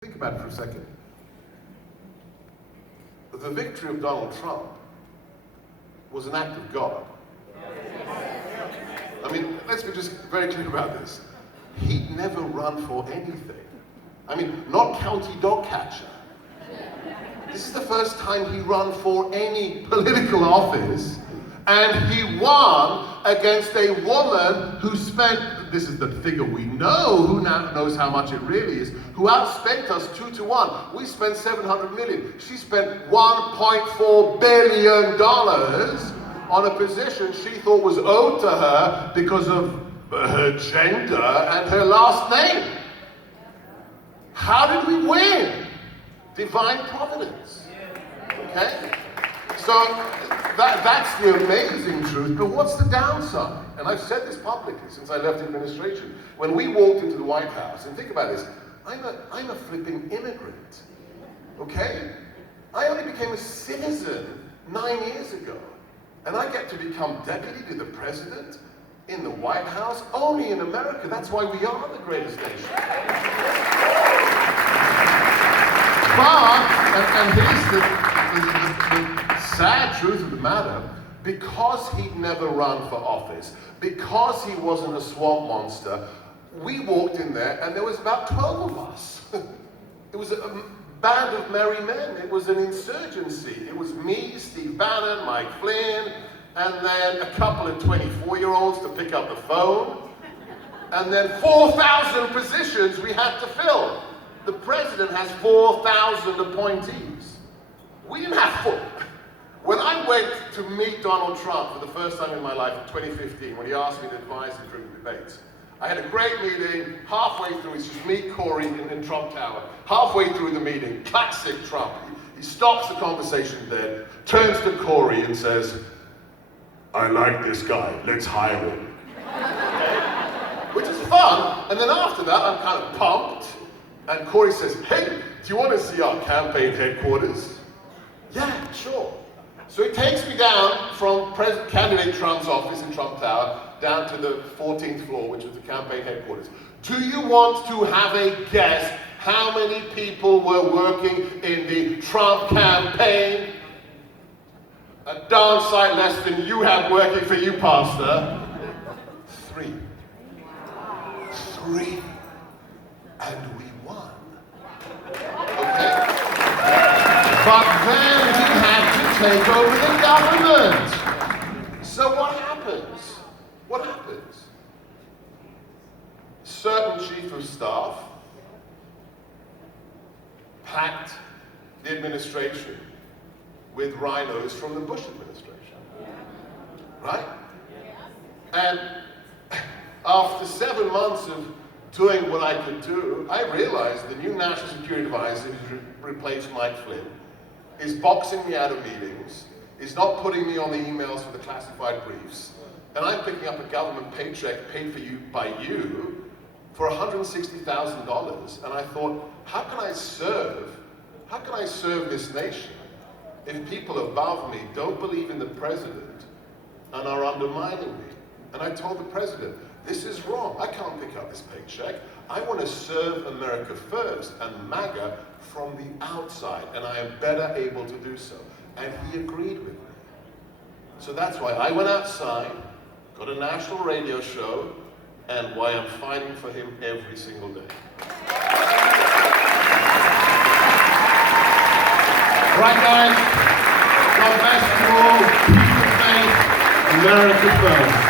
Think about it for a second. The victory of Donald Trump was an act of God. I mean, let's be just very clear about this. He'd never run for anything. I mean, not county dog catcher. This is the first time he ran for any political office, and he won against a woman who spent, this is the figure we know, who now knows how much it really is, who outspent us 2-1. We spent $700 million. She spent $1.4 billion on a position she thought was owed to her because of her gender and her last name. How did we win? Divine providence. Okay? So that's the amazing truth, but what's the downside? And I've said this publicly since I left administration. When we walked into the White House, and think about this, I'm a flipping immigrant. Okay? I only became a citizen 9 years ago. And I get to become deputy to the president in the White House, only in America. That's why we are the greatest nation. But, and here's the sad truth of the matter, because he'd never run for office, because he wasn't a swamp monster, we walked in there and there was about 12 of us. It was a band of merry men. It was an insurgency. It was me, Steve Bannon, Mike Flynn, and then a couple of 24-year-olds to pick up the phone, and then 4,000 positions we had to fill. The president has 4,000 appointees. We didn't have four. When I went to meet Donald Trump for the first time in my life in 2015, when he asked me to advise him during the debates, I had a great meeting. Halfway through, it's just me, Corey, in Trump Tower. Halfway through the meeting, classic Trump. He stops the conversation dead, turns to Corey and says, "I like this guy, let's hire him." Which is fun, and then after that, I'm kind of pumped, and Corey says, "Hey, do you want to see our campaign headquarters?" "Yeah, sure." So he takes me down from candidate Trump's office in Trump Tower down to the 14th floor, which was the campaign headquarters. Do you want to have a guess how many people were working in the Trump campaign? A darn sight less than you have working for you, Pastor. 3. 3. And we won. Okay? But then we had to take over the government. So what happens? What happens? Certain chief of staff packed the administration with rhinos from the Bush administration. Right? And after 7 months of doing what I could do, I realized the new National Security Advisor who's replaced Mike Flynn is boxing me out of meetings, is not putting me on the emails for the classified briefs, and I'm picking up a government paycheck paid for you by you for $160,000, and I thought, how can I serve this nation if people above me don't believe in the president and are undermining me? And I told the president, this is wrong. I can't pick up this paycheck. I want to serve America first and MAGA from the outside, and I am better able to do so. And he agreed with me. So that's why I went outside, got a national radio show, and why I'm fighting for him every single day. Right, guys, God bless you all. Keep the faith. America first.